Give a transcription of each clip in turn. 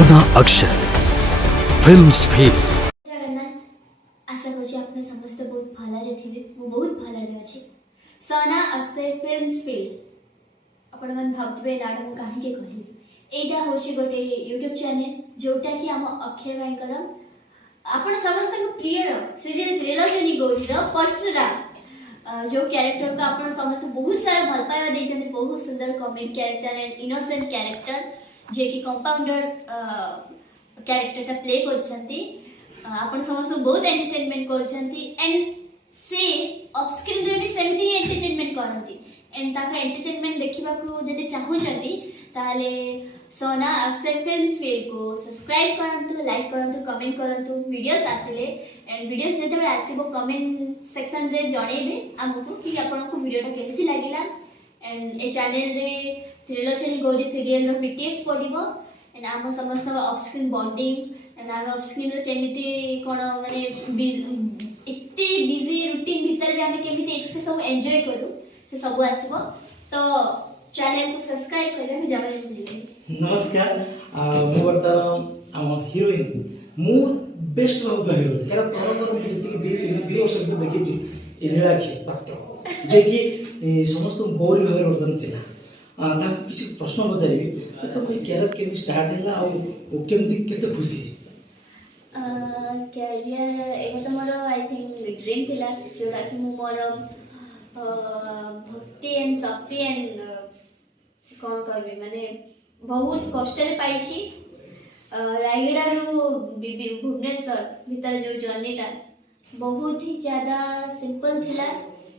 सोना Akshay films fail Jagannath आशा करुँच आपने समस्त बहुत भल थे बहुत भल अच्छी सोना अक्षय फिल्म्स फेल आपण मैंने भावे नाट मुझे कहीं कहली यहाँ हूँ गोटे यूट्यूब चैनल जोटा कि आम अक्षय भाई आपण समस्त प्रिय सीरियल त्रिलोचनी गौरीर परशुराम जो कैरेक्टर को आप समस्त बहुत सारा भल पाइबा देते बहुत सुंदर comedy character and innocent character जे कि कंपाउंडर कैरेक्टर प्ले कर समस्त बहुत एंटरटेनमेंट कर एंड से ऑफ स्क्रीन रे भी सेमती एंटरटेनमेंट करती एंड ताका एंटरटेनमेंट देखा जब चाहूँगी ताले सोना अक्षय फिल्म्स फेल को सब्सक्राइब करंतु लाइक करंतु कमेंट करंतु वीडियोस आसिले एंड वीडियोस जेते आसीबो कमेंट सेक्शन रे जणेबे हमकु कि आपनको वीडियोटा केमिति लागिला एंड ए चैनल रे त्रिलोचनी गौरी सीरियल रो बीटीएस पडिबो एंड आम समस्त ऑफ स्क्रीन बॉन्डिंग एंड आम ऑफ स्क्रीन रे केमिति कोन माने एते बिजी रूटीन भीतर भी हमें केमिति एते सब एन्जॉय करू से सब आसीबो तो चैनल को सब्सक्राइब करबे जमा भूलिबे। नमस्कार मु बर्तमान आम हिरोइन मु बेस्ट भावुता हिरोइन कारण तोर मुझे जी 2 वर्ष देखी नीलाक्षी पात्र जे कि समस्त गौरी भाव बर्तमान चला किसी प्रश्न पचारि तो कोई कैरियर के स्टार्ट है केमती केते खुशी कैरियर एटा तो मोर आई थिंक ड्रीम थिला जोरा कि मु मोर भक्ति एंड शक्ति एंड कौन कहबे माने बहुत कष्ट पाई रायगड़ा भुवनेश्वर भीतर जो जर्नीटा बहुत ही ज़्यादा सिंपल थिला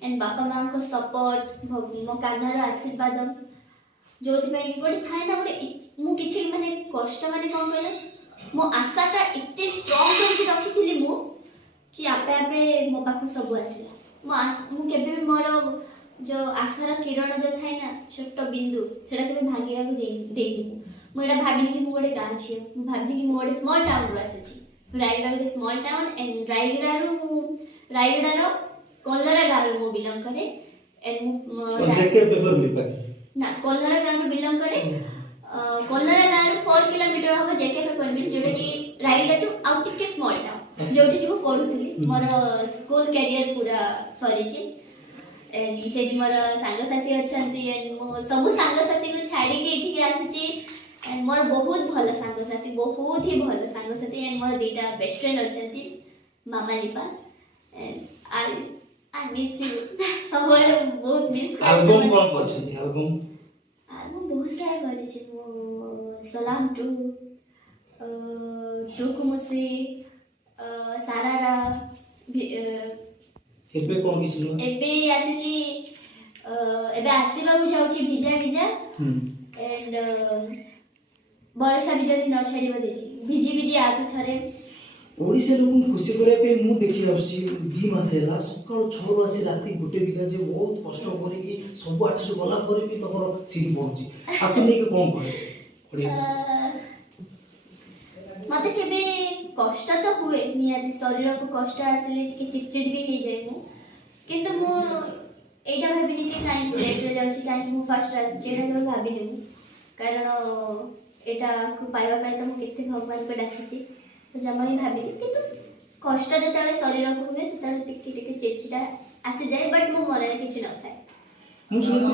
एंड बापा माँ को सपोर्ट मो कान्हार आशीर्वाद जो गोटे थाए ना गोटे मु किछि माने कष्ट माने कौन कहले मो आशाटा इतने स्ट्रांग करके रखी मु कि आपे आपे मो पाखु सब आसला मु केबे भी मोर जो आशार किरण जो थाए ना छोट बिंदु सेटा केबे भांगिया को देनी मुझे भाविनी कि मुझे गाँव झी मुझे भाविनी कि मुझे स्मॉल टाउन रू आसी रायगड़ा गोटे स्मॉल टाउन एंड रायगड़ा कलरा गाँव मु बिलंग करे ना कलरा गाँव बिलंग करे कलरा गाँव 4 किलोमीटर हम जेके पेपर मिल जोटा कि रायगड़ा टू आउट टिके स्मॉल टाउन जोठी कि पढ़ुली मोर स्कूल कैरियर पूरा सरी एंड से मोर सांगसाथी अछंती एंड मो सब सांगसाथी को छाड़ी के इठी आसी एंड मोर बहुत भल सांगसाथी बहुत ही भल सांगसाथी एंड मोर दुटा बेस्ट फ्रेंड अछंती मामा लिपा एंड आई मिस यू सब बहुत मिस एल्बम कौन करछंती एल्बम बहुत सारा करी छी मो सलाम टू कुमुसी सारारा एबे कोन किछि एबे आसी छी एबे आसीबा को जाउ छी भिजा एंड वर्षा भी जदी न छाड़ीबा देजी भिजी आतु थरे ओडिसा लोक खुशी करे पे मु देखि आछि 2 मास हैला सकाळ 6 रो आसी राती गुटे दिका जे बहुत कष्ट करे कि सब आर्टिस्ट गला करे भी तमरो सीन पहुंची आपन ने कोन करे ऑडियंस मते केबे कष्ट तो हुए नियाती शरीर को कष्ट आसले कि चिड़चिड़ भी हो जाए मु किंतु मु एटा भाबिनी कि काई लेट रे जाउची काई मु फास्ट आसी जेना तो भाबिनी मु कारण एटा को पाइबा पाई तो मु केते भगवान को डाकिची तो जमा ही भाबिनी किंतु कष्ट जेताले शरीर को हुए सेताले टिके टिके चिड़चिड़ा आसी जाए बट मो मन रे किछि न थाए मु सुनछि